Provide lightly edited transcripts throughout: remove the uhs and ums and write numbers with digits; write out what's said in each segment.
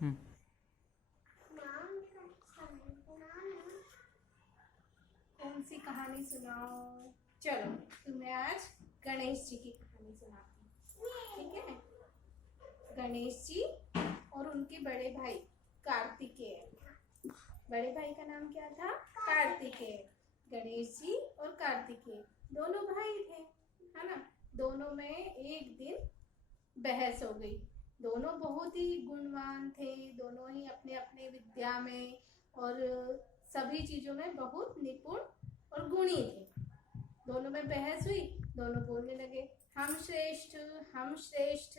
हम्म। कौन सी कहानी सुनाओ? चलो तुम्हें आज गणेश जी की कहानी सुनाती हूँ, ठीक है? गणेश जी और उनके बड़े भाई कार्तिकेय। बड़े भाई का नाम क्या था? कार्तिकेय। गणेश जी और कार्तिकेय दोनों भाई थे, है ना? दोनों में एक दिन बहस हो गई। दोनों बहुत ही गुणवान थे, दोनों ही अपने अपने विद्या में और सभी चीजों में बहुत निपुण और गुणी थे। दोनों में बहस हुई, दोनों बोलने लगे हम श्रेष्ठ, हम श्रेष्ठ।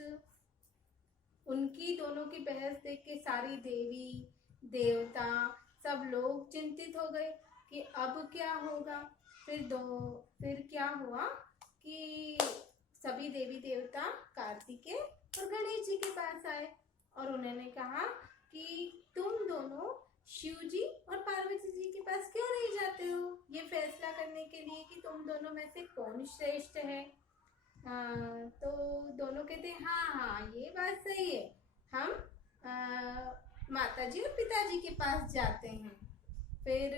उनकी दोनों की बहस देख के सारी देवी देवता सब लोग चिंतित हो गए कि अब क्या होगा। फिर क्या हुआ कि सभी देवी देवता कार्तिकेय और गणेश जी के पास आए और उन्होंने कहा कि तुम दोनों शिव जी और पार्वती जी के पास क्यों नहीं जाते हो ये फैसला करने के लिए कि तुम दोनों में से कौन श्रेष्ठ है। तो दोनों कहते हैं हाँ हाँ ये बात सही है, हम माता जी और पिताजी के पास जाते हैं। फिर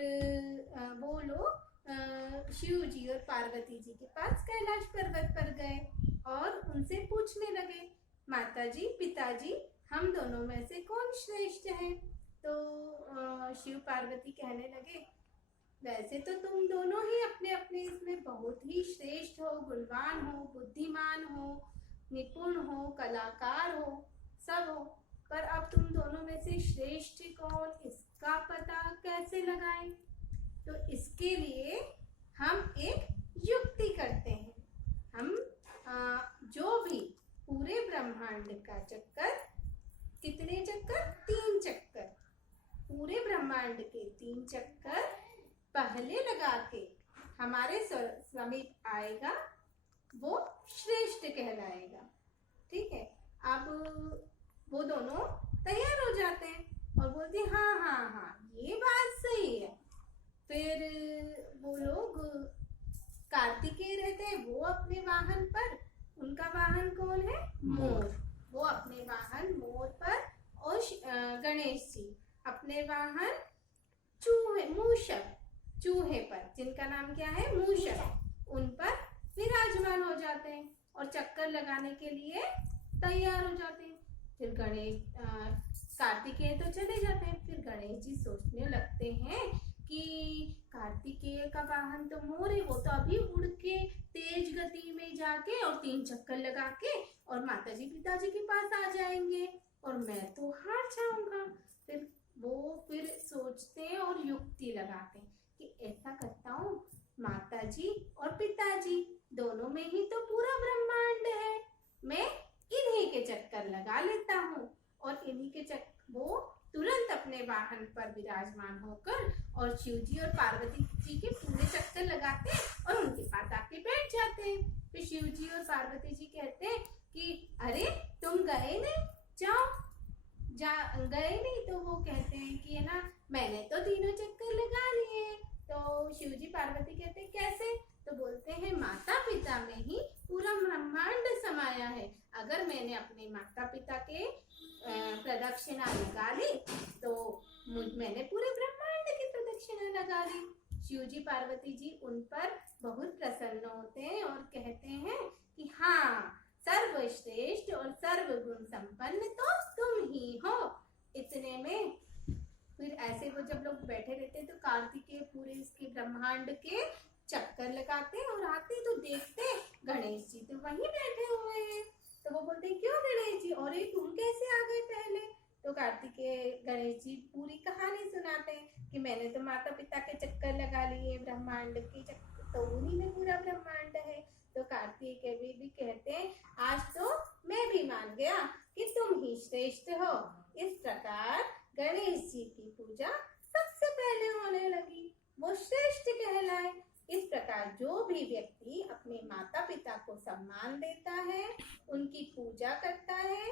वो लोग शिव जी और पार्वती जी के पास कैलाश पर्वत पर गए और उनसे पूछने लगे माता जी पिताजी हम दोनों में से कौन श्रेष्ठ है। तो शिव पार्वती कहने लगे वैसे तो तुम दोनों ही अपने अपने इसमें बहुत ही श्रेष्ठ हो, गुणवान हो, बुद्धिमान हो, निपुण हो, कलाकार हो, सब हो, पर अब तुम दोनों में से श्रेष्ठ कौन इसका पता कैसे लगाएं। तो इसके लिए हम एक युक्ति करते हैं। हम जो भी पूरे ब्रह्मांड का चक्कर, कितने चक्कर? 3 चक्कर, पूरे ब्रह्मांड के 3 चक्कर पहले लगा के हमारे समीप आएगा वो श्रेष्ठ कहलाएगा, ठीक है? अब वो दोनों तैयार हो जाते हैं और बोलते हैं हाँ हाँ हाँ ये बात सही है। फिर वो लोग कार्तिकेय रहते हैं वो अपने वाहन पर, उनका वाहन कौन है? मोर। वो अपने वाहन मोर पर और गणेश जी अपने वाहन चूहे, मूषक, चूहे पर, जिनका नाम क्या है? मूषक, उन पर विराजमान हो जाते हैं और चक्कर लगाने के लिए तैयार हो जाते हैं। फिर गणेश कार्तिकेय तो चले जाते हैं। फिर गणेश जी सोचने लगते हैं कि कार्तिकेय का वाहन तो मोर है, वो तो अभी उड़ के तेज गति में जाके और 3 चक्कर लगा के और माताजी पिताजी के पास आ जाएंगे और मैं तो हार जाऊंगा। फिर सोचते हैं और युक्ति लगाते हैं कि ऐसा करता हूँ माताजी और पिताजी दोनों में ही तो पूरा ब्रह्मांड है, मैं इन्हीं के चक्कर लगा लेता हूँ और इन्हीं के वो तुरंत अपने वाहन पर विराजमान होकर और शिव जी और पार्वती जी के पूरे चक्कर लगाते हैं और उनके पास आके बैठ जाते हैं। फिर शिव जी और पार्वती जी कहते हैं कि अरे तुम गए नहीं, जाओ गए नहीं। तो वो कहते हैं कि है ना मैंने तो तीनों चक्कर लगा लिए। तो शिव जी पार्वती कहते हैं कैसे? तो बोलते हैं माता पिता में ही पूरा ब्रह्मांड समाया है, अगर मैंने अपने माता पिता के प्रदक्षिणा लगा ली तो मैंने पूरे ब्रह्मांड की प्रदक्षिणा लगा ली। शिव जी पार्वती जी उन पर बहुत प्रसन्न होते हैं और कहते हैं कि हाँ सर्वश्रेष्ठ और सर्वगुण संपन्न तो तुम ही हो। इतने में फिर ऐसे वो जब लोग बैठे रहते हैं तो कार्तिकेय पूरे इसके ब्रह्मांड के चक्कर लगाते हैं और आते तो देखते गणेश जी तो वहीं बैठे हुए हैं। तो वो बोलते हैं क्यों गणेश जी, और तुम कैसे आ गए पहले? तो कार्तिकेय गणेश जी पूरी कहानी सुनाते हैं कि मैंने तो माता पिता के चक्कर लगा लिए, ब्रह्मांड के चक्कर तो उन्हीं में पूरा ब्रह्मांड है। तो कार्तिकेय भी कहते हैं आज तो मैं भी मान गया कि तुम ही श्रेष्ठ हो। इस प्रकार गणेश जी की पूजा सबसे पहले होने लगी, वो श्रेष्ठ कहलाए। इस प्रकार जो भी व्यक्ति अपने माता पिता को सम्मान देता है, उनकी पूजा करता है,